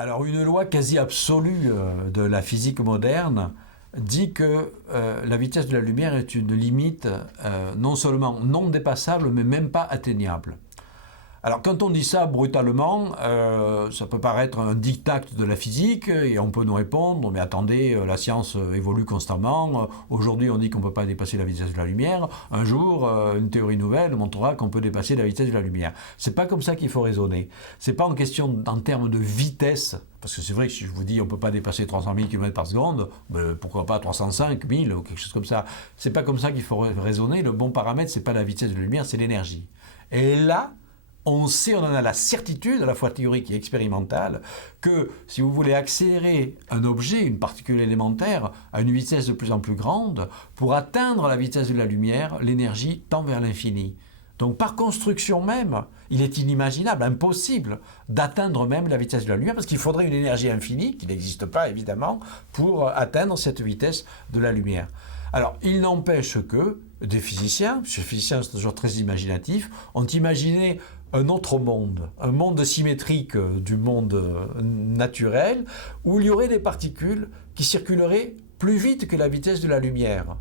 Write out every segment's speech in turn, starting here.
Alors, une loi quasi absolue de la physique moderne dit que la vitesse de la lumière est une limite non seulement non dépassable, mais même pas atteignable. Alors quand on dit ça brutalement, ça peut paraître un diktat de la physique et on peut nous répondre, mais attendez, la science évolue constamment, aujourd'hui on dit qu'on ne peut pas dépasser la vitesse de la lumière, un jour une théorie nouvelle montrera qu'on peut dépasser la vitesse de la lumière. C'est pas comme ça qu'il faut raisonner, c'est pas en question en termes de vitesse, parce que c'est vrai que si je vous dis on ne peut pas dépasser 300 000 km par seconde, pourquoi pas 305 000 ou quelque chose comme ça, c'est pas comme ça qu'il faut raisonner, le bon paramètre c'est pas la vitesse de la lumière, c'est l'énergie. Et là, on sait, on en a la certitude, à la fois théorique et expérimentale, que si vous voulez accélérer un objet, une particule élémentaire, à une vitesse de plus en plus grande, pour atteindre la vitesse de la lumière, l'énergie tend vers l'infini. Donc par construction même, il est inimaginable, impossible d'atteindre même la vitesse de la lumière, parce qu'il faudrait une énergie infinie, qui n'existe pas évidemment, pour atteindre cette vitesse de la lumière. Alors, il n'empêche que des physiciens, parce que les physiciens sont toujours très imaginatifs, ont imaginé un autre monde, un monde symétrique du monde naturel, où il y aurait des particules qui circuleraient plus vite que la vitesse de la lumière.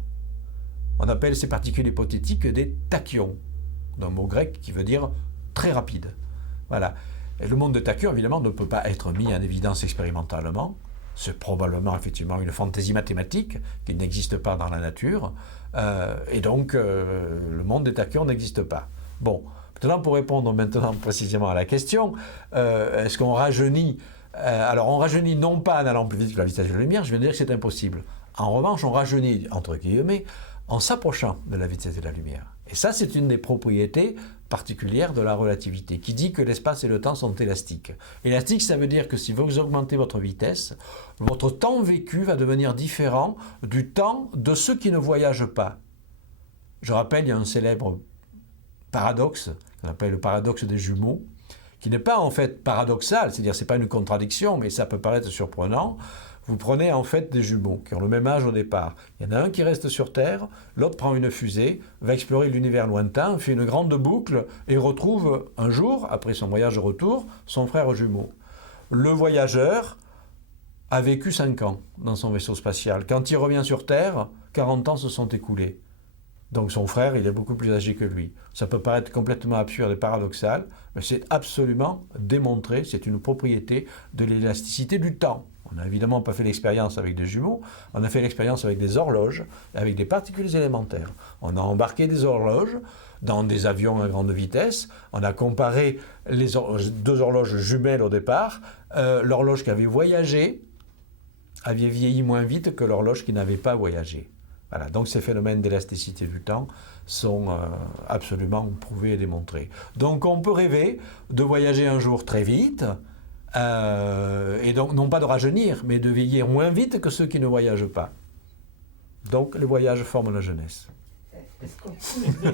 On appelle ces particules hypothétiques des tachyons, d'un mot grec qui veut dire très rapide. Voilà. Et le monde de tachyons, évidemment, ne peut pas être mis en évidence expérimentalement. C'est probablement effectivement une fantaisie mathématique qui n'existe pas dans la nature. Et donc, le monde des tachyons n'existe pas. Bon, maintenant, pour répondre précisément à la question, est-ce qu'on rajeunit alors, on rajeunit non pas en allant plus vite que la vitesse de la lumière, je viens de dire que c'est impossible. En revanche, on rajeunit, entre guillemets, en s'approchant de la vitesse de la lumière. Et ça, c'est une des propriétés particulières de la relativité, qui dit que l'espace et le temps sont élastiques. Élastique, ça veut dire que si vous augmentez votre vitesse, votre temps vécu va devenir différent du temps de ceux qui ne voyagent pas. Je rappelle, il y a un célèbre paradoxe, qu'on appelle le paradoxe des jumeaux, qui n'est pas en fait paradoxal, c'est-à-dire c'est pas une contradiction, mais ça peut paraître surprenant. Vous prenez en fait des jumeaux qui ont le même âge au départ. Il y en a un qui reste sur Terre, l'autre prend une fusée, va explorer l'univers lointain, fait une grande boucle et retrouve un jour, après son voyage de retour, son frère jumeau. Le voyageur a vécu 5 ans dans son vaisseau spatial. Quand il revient sur Terre, 40 ans se sont écoulés. Donc son frère, il est beaucoup plus âgé que lui. Ça peut paraître complètement absurde et paradoxal, mais c'est absolument démontré, c'est une propriété de l'élasticité du temps. On n'a évidemment pas fait l'expérience avec des jumeaux, on a fait l'expérience avec des horloges, avec des particules élémentaires. On a embarqué des horloges dans des avions à grande vitesse, on a comparé les deux horloges jumelles au départ, l'horloge qui avait voyagé avait vieilli moins vite que l'horloge qui n'avait pas voyagé. Voilà, donc ces phénomènes d'élasticité du temps sont absolument prouvés et démontrés. Donc on peut rêver de voyager un jour très vite, et donc non pas de rajeunir, mais de vieillir moins vite que ceux qui ne voyagent pas. Donc les voyages forment la jeunesse. Est-ce qu'on peut